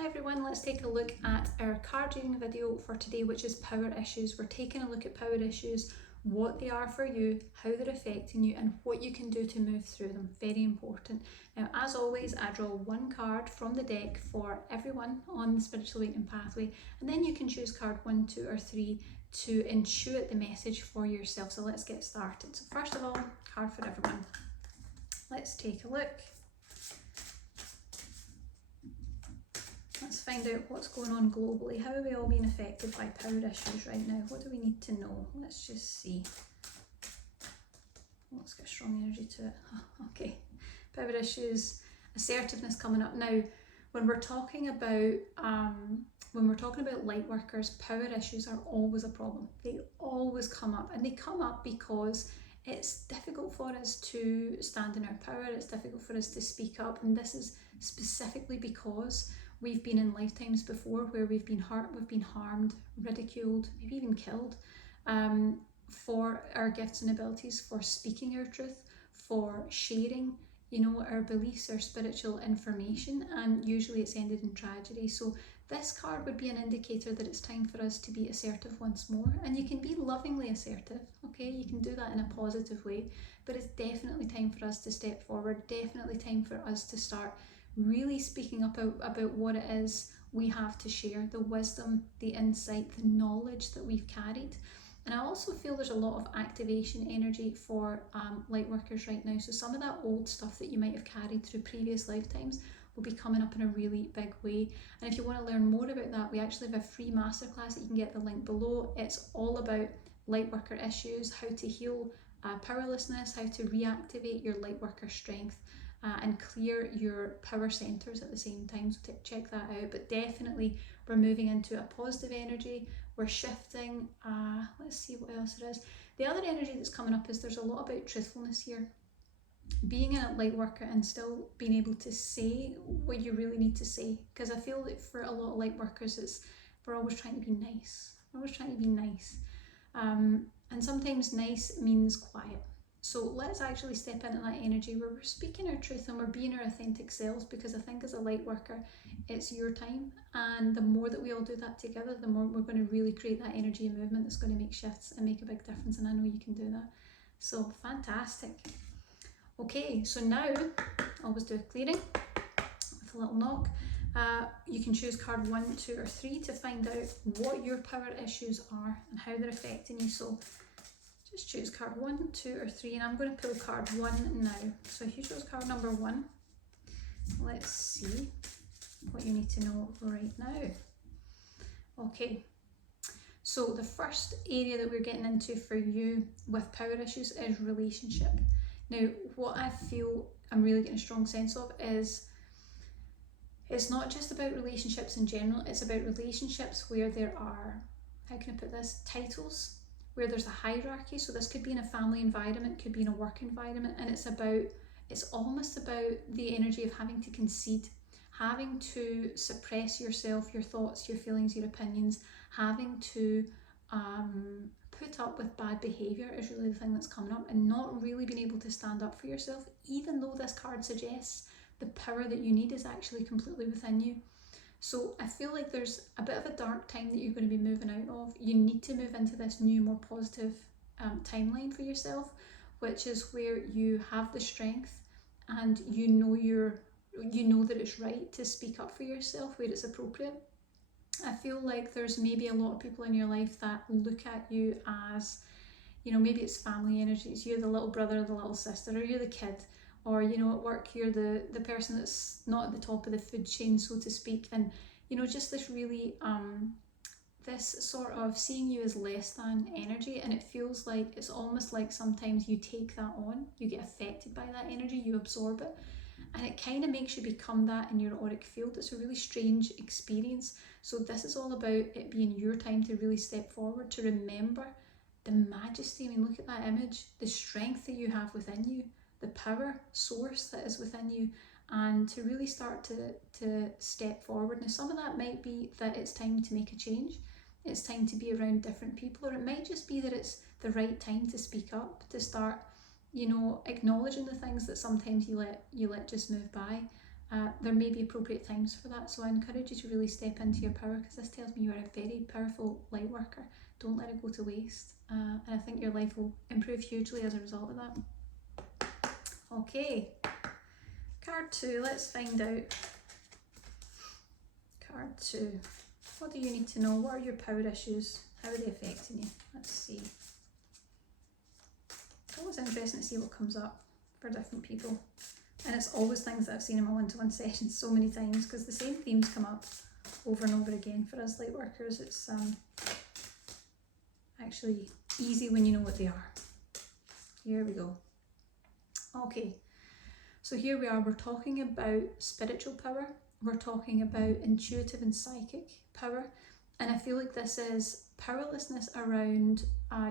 Hi everyone, let's take a look at our card reading video for today, which is power issues. We're taking a look at power issues, what they are for you, how they're affecting you, and what you can do to move through them. Very important. Now, as always, I draw one card from the deck for everyone on the Spiritual Awakening Pathway, and then you can choose card 1, 2, or 3 to intuit the message for yourself. So let's get started. So first of all, card for everyone. Let's take a look. Let's find out what's going on globally. How are we all being affected by power issues right now? What do we need to know? Let's just see. Let's get strong energy to it. Okay, power issues, assertiveness coming up. Now, when we're talking about light workers, power issues are always a problem. They always come up, and they come up because it's difficult for us to stand in our power. It's difficult for us to speak up, and this is specifically because we've been in lifetimes before where we've been hurt, we've been harmed, ridiculed, maybe even killed for our gifts and abilities, for speaking our truth, for sharing, our beliefs, our spiritual information, and usually it's ended in tragedy. So this card would be an indicator that it's time for us to be assertive once more, and you can be lovingly assertive, okay? You can do that in a positive way, but it's definitely time for us to step forward, definitely time for us to start really speaking up about what it is we have to share, the wisdom, the insight, the knowledge that we've carried. And I also feel there's a lot of activation energy for light workers right now. So some of that old stuff that you might have carried through previous lifetimes will be coming up in a really big way. And if you want to learn more about that, we actually have a free masterclass that you can get the link below. It's all about light worker issues, how to heal powerlessness, how to reactivate your light worker strength, and clear your power centers at the same time. So check that out. But definitely we're moving into a positive energy. We're shifting. Let's see what else there is. The other energy that's coming up is there's a lot about truthfulness here. Being a light worker and still being able to say what you really need to say. Because I feel that for a lot of light workers, we're always trying to be nice. We're always trying to be nice. And sometimes nice means quiet. So let's actually step into that energy where we're speaking our truth and we're being our authentic selves, because I think as a light worker, it's your time. And the more that we all do that together, the more we're going to really create that energy and movement that's going to make shifts and make a big difference. And I know you can do that. So fantastic. Okay, so now I always do a clearing with a little knock. You can choose card 1, 2, or 3 to find out what your power issues are and how they're affecting you. So just choose card 1, 2, or 3, and I'm going to pull card 1 now. So if you chose card number 1, let's see what you need to know right now. Okay, so the first area that we're getting into for you with power issues is relationship. Now, what I feel I'm really getting a strong sense of is it's not just about relationships in general, it's about relationships where there are, how can I put this, titles, where there's a hierarchy. So this could be in a family environment, could be in a work environment, and it's almost about the energy of having to concede, having to suppress yourself, your thoughts, your feelings, your opinions, having to put up with bad behaviour is really the thing that's coming up, and not really being able to stand up for yourself, even though this card suggests the power that you need is actually completely within you. So I feel like there's a bit of a dark time that you're going to be moving out of. You need to move into this new, more positive timeline for yourself, which is where you have the strength and you know that it's right to speak up for yourself where it's appropriate. I feel like there's maybe a lot of people in your life that look at you as, maybe it's family energies. You're the little brother or the little sister, or you're the kid, or at work you're the person that's not at the top of the food chain, so to speak, and just this really this sort of seeing you as less than energy. And it feels like it's almost like sometimes you take that on, you get affected by that energy, you absorb it, and it kind of makes you become that in your auric field. It's a really strange experience. So this is all about it being your time to really step forward, to remember the majesty. I mean, look at that image, the strength that you have within you, the power source that is within you, and to really start to step forward. Now, some of that might be that it's time to make a change, it's time to be around different people, or it might just be that it's the right time to speak up, to start acknowledging the things that sometimes you let just move by, there may be appropriate times for that. So I encourage you to really step into your power, because this tells me you are a very powerful light worker. Don't let it go to waste. And I think your life will improve hugely as a result of that. Okay, card 2, let's find out. Card 2, what do you need to know? What are your power issues? How are they affecting you? Let's see. It's always interesting to see what comes up for different people. And it's always things that I've seen in my one-to-one sessions so many times, because the same themes come up over and over again for us light workers. It's actually easy when you know what they are. Here we go. Okay, so here we are. We're talking about spiritual power. We're talking about intuitive and psychic power. And I feel like this is powerlessness around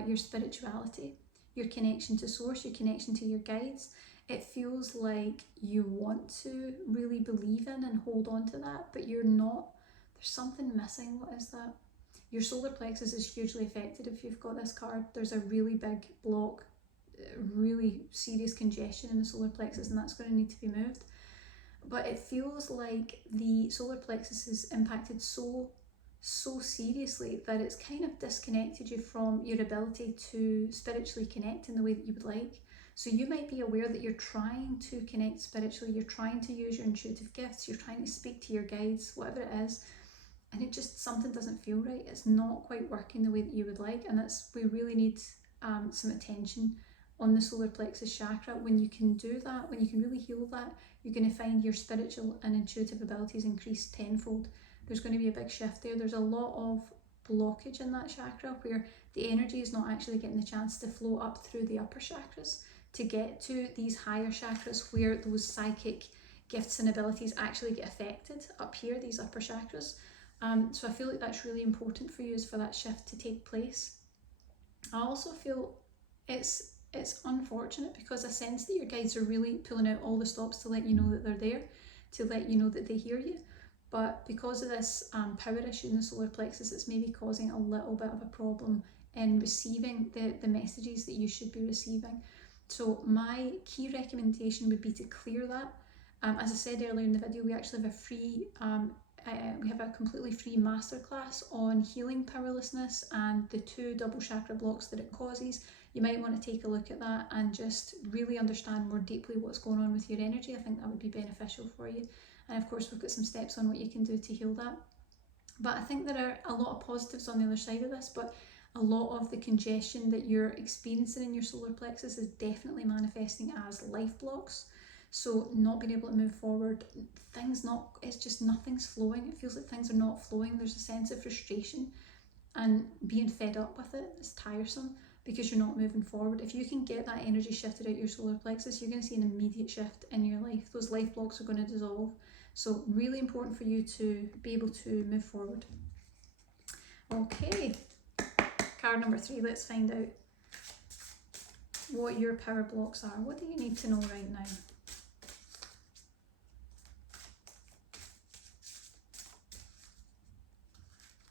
your spirituality, your connection to source, your connection to your guides. It feels like you want to really believe in and hold on to that, but you're not. There's something missing. What is that? Your solar plexus is hugely affected if you've got this card. There's a really big block, really serious congestion in the solar plexus, and that's going to need to be moved. But it feels like the solar plexus is impacted so seriously that it's kind of disconnected you from your ability to spiritually connect in the way that you would like. So you might be aware that you're trying to connect spiritually, you're trying to use your intuitive gifts, you're trying to speak to your guides, whatever it is, and it just, something doesn't feel right. It's not quite working the way that you would like, and we really need some attention on the solar plexus chakra. When you can do that, when you can really heal that, you're going to find your spiritual and intuitive abilities increase tenfold. There's going to be a big shift there. There's a lot of blockage in that chakra where the energy is not actually getting the chance to flow up through the upper chakras to get to these higher chakras where those psychic gifts and abilities actually get affected up here, these upper chakras. So I feel like that's really important for you, is for that shift to take place. I also feel it's unfortunate, because I sense that your guides are really pulling out all the stops to let you know that they're there, to let you know that they hear you. But because of this power issue in the solar plexus, it's maybe causing a little bit of a problem in receiving the messages that you should be receiving. So my key recommendation would be to clear that. As I said earlier in the video, we actually have a free, we have a completely free masterclass on healing powerlessness and the 2 double chakra blocks that it causes. You might want to take a look at that and just really understand more deeply what's going on with your energy. I think that would be beneficial for you. And of course, we've got some steps on what you can do to heal that. But I think there are a lot of positives on the other side of this, but a lot of the congestion that you're experiencing in your solar plexus is definitely manifesting as life blocks. So not being able to move forward, it's just nothing's flowing. It feels like things are not flowing. There's a sense of frustration and being fed up with it. It's tiresome because you're not moving forward. If you can get that energy shifted out your solar plexus, you're going to see an immediate shift in your life. Those life blocks are going to dissolve. So really important for you to be able to move forward. Okay, card number 3, let's find out what your power blocks are. What do you need to know right now?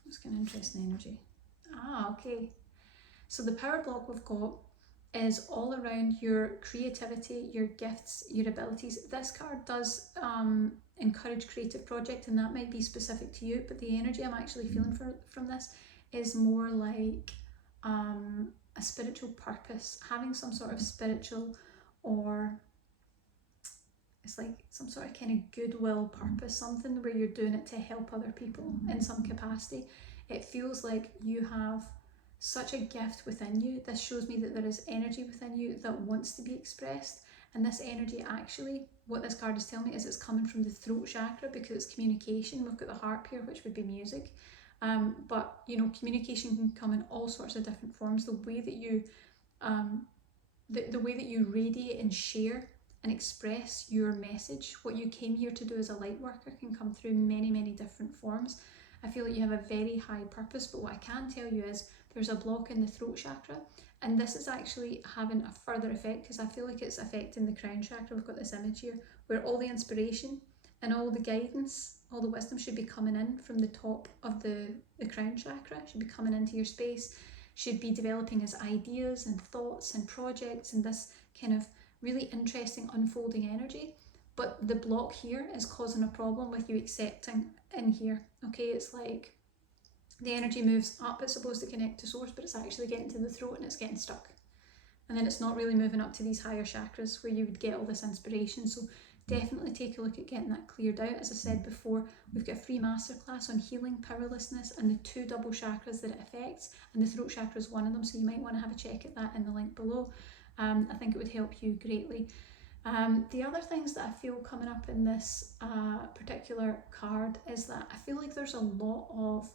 That's kind of interesting energy. Okay. So the power block we've got is all around your creativity, your gifts, your abilities. This card does encourage creative project, and that might be specific to you, but the energy I'm actually feeling from this is more like a spiritual purpose, having some sort of spiritual, or it's like some sort of kind of goodwill purpose, something where you're doing it to help other people in some capacity. It feels like you have such a gift within you. This shows me that there is energy within you that wants to be expressed, and this energy, actually, what this card is telling me is it's coming from the throat chakra, because it's communication. We've got the harp here, which would be music, but you know, communication can come in all sorts of different forms. The way that you the way that you radiate and share and express your message, what you came here to do as a light worker, can come through many different forms. I feel like you have a very high purpose, but what I can tell you is there's a block in the throat chakra, and this is actually having a further effect, because I feel like it's affecting the crown chakra. We've got this image here where all the inspiration and all the guidance, all the wisdom should be coming in from the top of the crown chakra, should be coming into your space, should be developing as ideas and thoughts and projects and this kind of really interesting unfolding energy. but the block here is causing a problem with you accepting in here. Okay, it's like the energy moves up, it's supposed to connect to source, but it's actually getting to the throat and it's getting stuck. And then it's not really moving up to these higher chakras where you would get all this inspiration. So definitely take a look at getting that cleared out. As I said before, we've got a free masterclass on healing powerlessness and the 2 double chakras that it affects, and the throat chakra is one of them, so you might want to have a check at that in the link below. I think it would help you greatly. The other things that I feel coming up in this particular card is that I feel like there's a lot of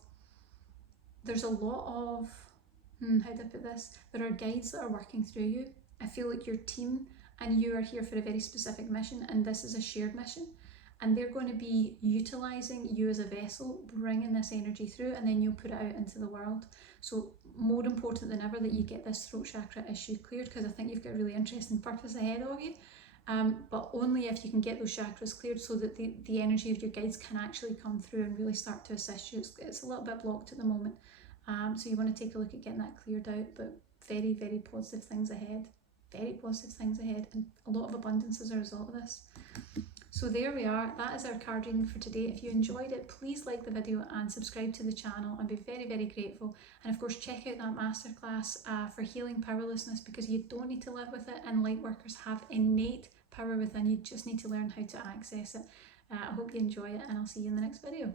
how do I put this? There are guides that are working through you. I feel like your team and you are here for a very specific mission, and this is a shared mission. And they're going to be utilising you as a vessel, bringing this energy through, and then you'll put it out into the world. So more important than ever that you get this throat chakra issue cleared, because I think you've got a really interesting purpose ahead of you. But only if you can get those chakras cleared so that the energy of your guides can actually come through and really start to assist you. It's a little bit blocked at the moment. So you want to take a look at getting that cleared out, but very, very positive things ahead. Very positive things ahead, and a lot of abundance as a result of this. So there we are. That is our card reading for today. If you enjoyed it, please like the video and subscribe to the channel. I'd be very, very grateful. And of course, check out that masterclass for healing powerlessness, because you don't need to live with it, and light workers have innate power within you. Just need to learn how to access it. I hope you enjoy it, and I'll see you in the next video.